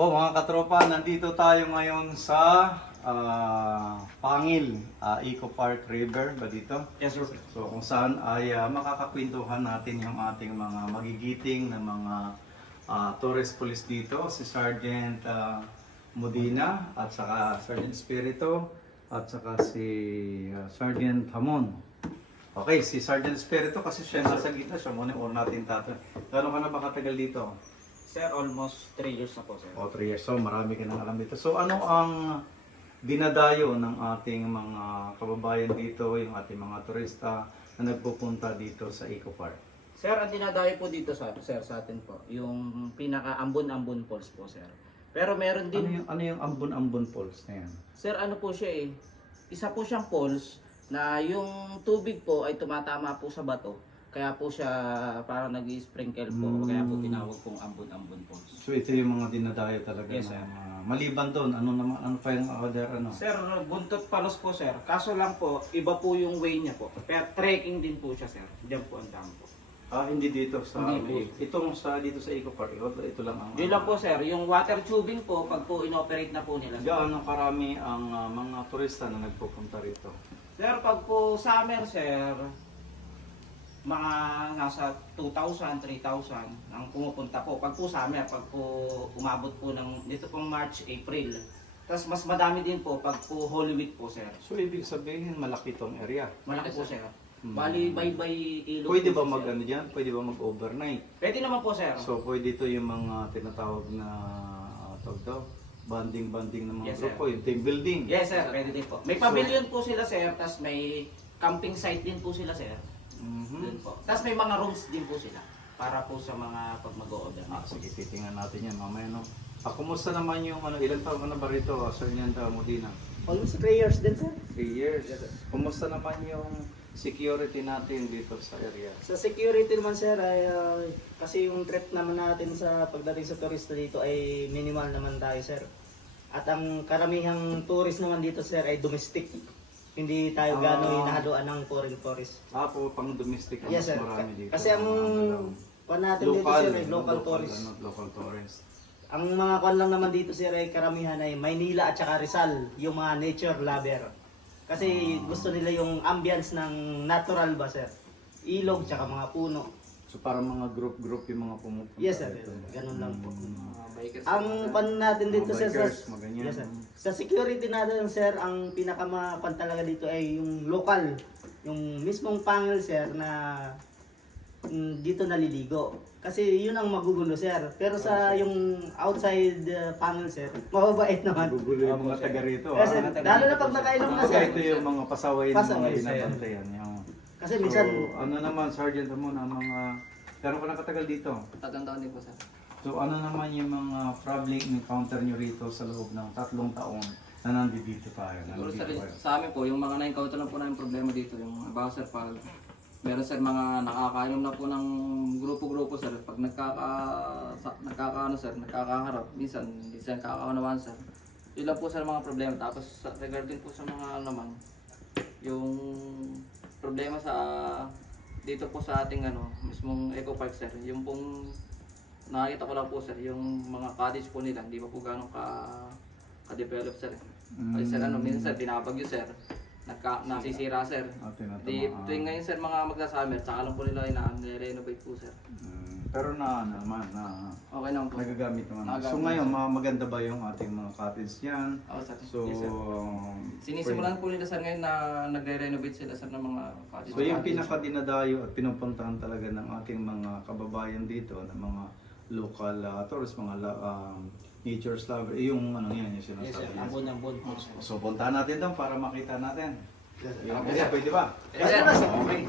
Mga katropa, nandito tayo ngayon sa Pangil, Eco Park River ba dito? Yes, sir. So kung saan ay makakakwentuhan natin yung ating mga magigiting na mga tourist police dito, si Sergeant Modina at saka Sergeant Espiritu at saka si Sergeant Hamon. Okay, si Sergeant Espiritu kasi siya nasa gitna, siya muna yung natin tato. Gano'n ka na ba katagal dito? Sir, almost 3 years na po, sir. 3 years. So, marami ka nang alam dito. So, ano ang dinadayo ng ating mga kababayan dito, yung ating mga turista na nagpupunta dito sa Eco Park? Sir, ang dinadayo po dito sa atin po, yung pinaka-ambon-ambon falls po, sir. Pero meron din... Ano yung Ambon-Ambon Falls na yan? Sir, ano po siya isa po siyang falls na yung tubig po ay tumatama po sa bato. Kaya po siya parang nag-sprinkle po, kaya po tinawag pong ambon-ambon falls. So, ito yung mga dinadayo talaga. Yes, sir. Maliban doon, ano pa yung other ano? Sir, Buntot Palos po, sir. Kaso lang po, iba po yung way niya po. Pero trekking din po siya, sir. Diyan po ang dam po. Hindi dito sa... Hindi po. Itong dito sa Eco Park, ito lang ang... Yun lang po, sir. Yung water tubing po, pag po inoperate na po nila. Gaano karami ang mga turista na nagpupunta rito? Sir, pag po summer, sir, mga nasa 2,000, 3,000 ang pumupunta po. Pag po summer, pag po umabot po ng dito pong March, April. Tapos mas madami din po pag po Holy Week po, sir. So, ibig sabihin, malaki tong area. Malaki po, sir. Bali, baybay ilog. Pwede ba po, sir. mag-ano dyan? Pwede ba mag-overnight? Pwede naman po, sir. So, pwede ito yung mga tinatawag na banding-banding ng mga Yes, sir. grupo, yung team building. Yes, sir. Pwede din po. May pavilion po sila, sir. Tapos may camping site din po sila, sir. Doon po. Tapos may mga rooms din po sila. Para po sa mga pag mag-o-order. Sige, titingnan natin yan mamaya, no? Kumusta naman yung ilang taon ka na ba rito, Sergeant Modina? Almost 3 years din, sir. 3 years. Kumusta naman yung security natin dito sa area? Sa security naman, sir, ay kasi yung threat naman natin sa pagdating sa turista dito ay minimal naman tayo, sir. At ang karamihang tourist naman dito, sir, ay domestic. Hindi tayo gano'y hinahaluan ng foreign tourist. Pang domestic ang Yes, sir. marami dito. Kasi ang pan natin dito, sir, ay local tourist. Local tourist. Ang mga kwan lang naman dito, sir, ay karamihan ay Maynila at saka Rizal, yung mga nature lover. Kasi gusto nila yung ambience ng natural ba, sir? Ilog, tsaka mga puno. So parang mga group yung mga pumupunta. Yes, sir. dito. Ganun lang po. Ang Ang pan natin dito, sir, sa, bikers, mga ganyan. yes, sir. Sa security natin, sir, ang pinakamapan talaga dito ay yung local. Yung mismong pangil, sir, na dito naliligo. Kasi yun ang magugulo, sir. Pero sa yung outside pangil, sir, mababait naman. Gugulo yung mga taga rito. Yes, sir. Lalo na pag nakainom na, Kasi sir. ito yung mga pasaway ng mga Pasaway, sir. binabantayan. Yung... Kasi minsan, So, ano naman, Sergeant mo na mga... Gano'n ka nakatagal dito? 3 taon din po, sir. So, ano naman yung mga problem encounter nyo rito sa loob ng 3 taon na nandito tayo? Siguro Nandito sir, kayo? sa amin po, yung mga na-encounter lang po namin problema dito, yung halimbawa sir, pag meron sir mga nakakainom na po ng grupo-grupo sir, pag nagkakaharap, minsan nakakaunawaan sir. Yun lang po sir mga problema. Tapos regarding po sa mga naman, yung problema sa dito po sa ating mismong Eco Park sir, yung pong nakita ko lang po sir, yung mga cottage po nila, hindi pa po gano'ng ka-develop sir. Kasi sir, minsan binabagyo sir, nasisira sir. Di tuwing ngayon sir mga magsa-summer, tsaka lang po nila i-renovate po sir. Pero naman, Okay naman po. nagagamit naman. Nagagamit So ngayon, maganda ba yung ating mga cottage yan? Oo sir. So, Yes, sir. Sinisimulan po nila sir ngayon na nagre-renovate sila sir ng mga cottage. So yung pinaka-dinadayo at pinupuntahan talaga ng ating mga kababayan dito, ng mga local tourists, mga nature's lover, yung yan, yung Yes, sir. sinasabi. Ambon-ambon po, sir. So puntahan natin doon para makita natin. Pwede ba? Yes, sir. Okay.